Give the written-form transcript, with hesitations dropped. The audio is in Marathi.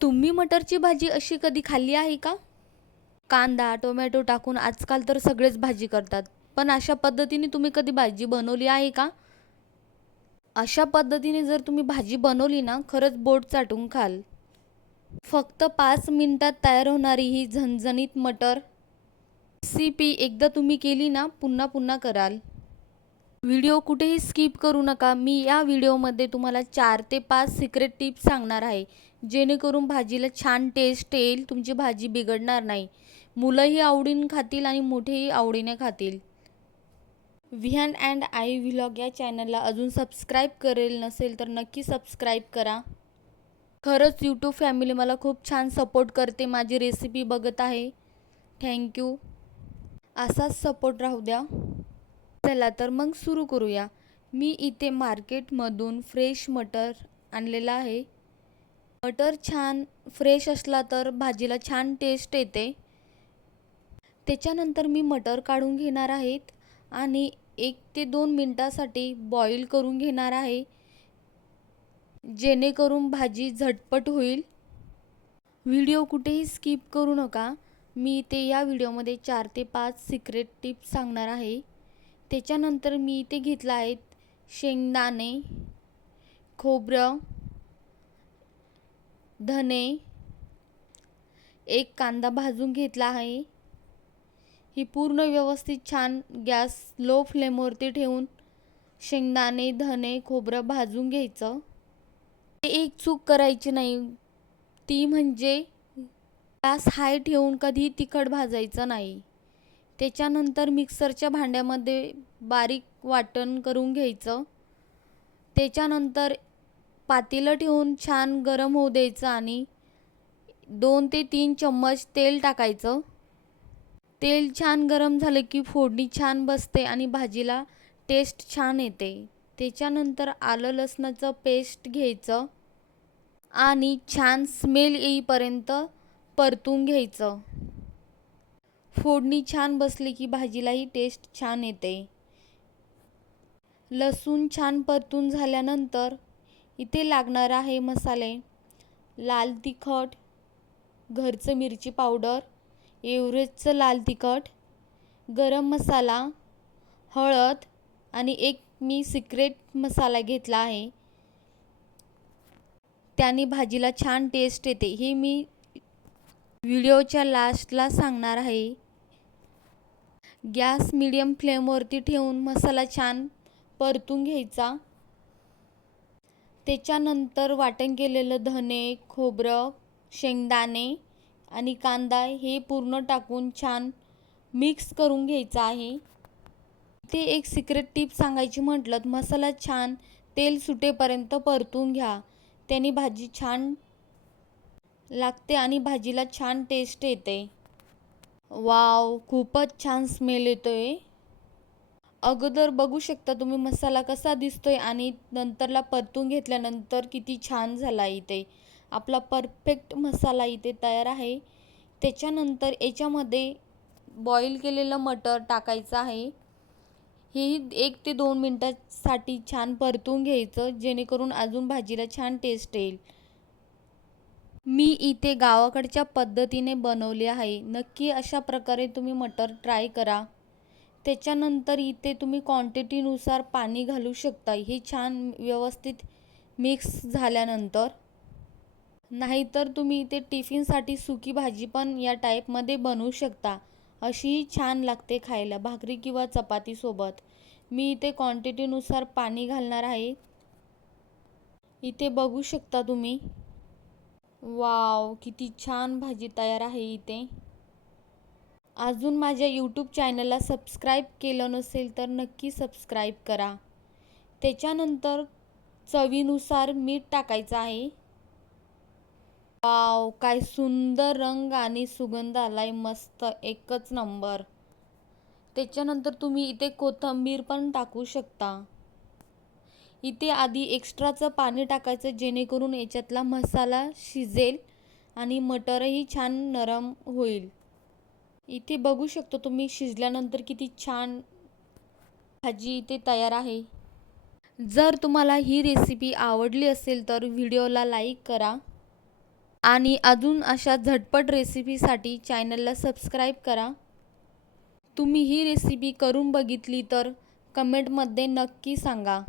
तुम्ही मटरची भाजी अशी कधी खाल्ली आहे का? कांदा, टोमॅटो टाकून आजकाल तर सगळेच भाजी करतात. पण अशा पद्धतीने तुम्ही कधी भाजी बनवली आहे का? अशा पद्धतीने जर तुम्ही भाजी बनवली ना, खरंच बोट चाटून खाल. फक्त 5 मिनिटात तयार होणारी ही झणझणीत मटर रेसिपी एकदा तुम्ही केली ना, पुन्हा पुन्हा कराल. व्हिडिओ कुठेही स्किप करू नका. मी या व्हिडिओमध्ये तुम्हाला 4 ते 5 सिक्रेट टिप्स सांगणार आहे, जेणेकरून भाजीला छान टेस्ट येईल, तुमची भाजी बिघडणार नाही. मुलंही आवडीने खातील आणि मोठेही आवडीने खातील. विहान अँड आई व्लॉग या चॅनलला अजून सबस्क्राईब करेल नसेल तर नक्की सबस्क्राईब करा. खरंच यूट्यूब फॅमिली मला खूप छान सपोर्ट करते, माझी रेसिपी बघत आहे. थँक्यू. असाच सपोर्ट राहू द्या. चला तर मग सुरू करूया. मी इथे मार्केटमधून फ्रेश मटर आणलेला आहे. मटर छान फ्रेश असला तर भाजीला छान टेस्ट येते. त्याच्यानंतर मी मटर काढून घेणार आहेत आणि 1 ते 2 मिनिटासाठी बॉईल करून घेणार आहे, जेणेकरून भाजी झटपट होईल. व्हिडिओ कुठेही स्किप करू नका. मी इथे या व्हिडिओमध्ये 4 ते 5 सिक्रेट टिप्स सांगणार आहे. त्याच्यानंतर मी इथे घेतला आहेत शेंगदाणे, खोबरं, धने, एक कांदा भाजून घेतला आहे. ही पूर्ण व्यवस्थित छान गॅस लो फ्लेमवरती ठेवून शेंगदाणे, धने, खोबरं भाजून घ्यायचं. एक चूक करायची नाही, ती म्हणजे गॅस हाय ठेवून कधी तिखट भाजायचं नाही. त्याच्यानंतर मिक्सरच्या भांड्यामध्ये बारीक वाटण करून घ्यायचं. त्याच्यानंतर पातेलं ठेवून छान गरम होऊ द्यायचं आणि 2 ते 3 चम्मच तेल टाकायचं. तेल छान गरम झालं की फोडणी छान बसते आणि भाजीला टेस्ट छान येते. त्याच्यानंतर आलं लसणाचं पेस्ट घ्यायचं आणि छान स्मेल येईपर्यंत परतून घ्यायचं. फोडणी छान बसली की भाजीलाही टेस्ट छान येते. लसूण छान परतून झाल्यानंतर इथे लागणार आहे मसाले: लाल तिखट, घरचं मिरची पावडर, एव्हरेस्टचं लाल तिखट, गरम मसाला, हळद आणि एक मी सिक्रेट मसाला घेतला आहे, त्याने भाजीला छान टेस्ट येते. हे मी व्हिडिओच्या लास्टला सांगणार आहे. गॅस मीडियम फ्लेमवरती ठेवून मसाला छान परतून घ्यायचा. त्याच्यानंतर वाटण केलेलं धने, खोबरं, शेंगदाणे आणि कांदा हे पूर्ण टाकून छान मिक्स करून घ्यायचं आहे. ते एक सिक्रेट टिप सांगायची म्हटलं, मसाला छान तेल सुटेपर्यंत परतून घ्या, त्याने भाजी छान लागते आणि भाजीला छान टेस्ट येते. वाव, खूपच छान स्मेल येतोय. अगोदर बघू शकता तुम्ही मसाला कसा दिसतोय आणि नंतरला परतून घेतल्यानंतर किती छान झाला. इथे आपला परफेक्ट मसाला इथे तयार आहे. त्याच्यानंतर याच्यामध्ये बॉईल केलेलं मटर टाकायचं आहे. हेही 1 ते 2 मिनिटासाठी छान परतून घ्यायचं, जेणेकरून अजून भाजीला छान टेस्ट येईल. मी इथे गावाकडच्या पद्धतीने बनवले आहे. नक्की अशा प्रकारे तुम्ही मटर ट्राय करा. त्याच्यानंतर इथे तुम्ही क्वांटिटीनुसार पाणी घालू शकता, हे छान व्यवस्थित मिक्स झाल्यानंतर. नाहीतर तुम्ही इथे टिफिनसाठी सुकी भाजी पण या टाईपमध्ये बनवू शकता. अशीही छान लागते खायला भाकरी किंवा चपातीसोबत. मी इथे क्वांटिटीनुसार पाणी घालणार आहे. इथे बघू शकता तुम्ही. वाव, किती छान भाजी तयार आहे इथे. अजून माझ्या यूट्यूब चॅनलला सबस्क्राईब केलं नसेल तर नक्की सबस्क्राईब करा. त्याच्यानंतर चवीनुसार मीठ टाकायचं आहे. वाव, काय सुंदर रंग आणि सुगंध आलाय, मस्त, एकच नंबर. त्याच्यानंतर तुम्ही इथे कोथिंबीर पण टाकू शकता. इथे आधी एक्स्ट्राचं पाणी टाकायचं, जेणेकरून याच्यातला मसाला शिजेल आणि मटरही छान नरम होईल. इथे बघू शकतो तुम्ही शिजल्यानंतर किती छान भाजी इथे तयार आहे. जर तुम्हाला ही रेसिपी आवडली असेल तर व्हिडिओला लाईक करा आणि अजून अशा झटपट रेसिपीसाठी चॅनलला सबस्क्राईब करा. तुम्ही ही रेसिपी करून बघितली तर कमेंटमध्ये नक्की सांगा.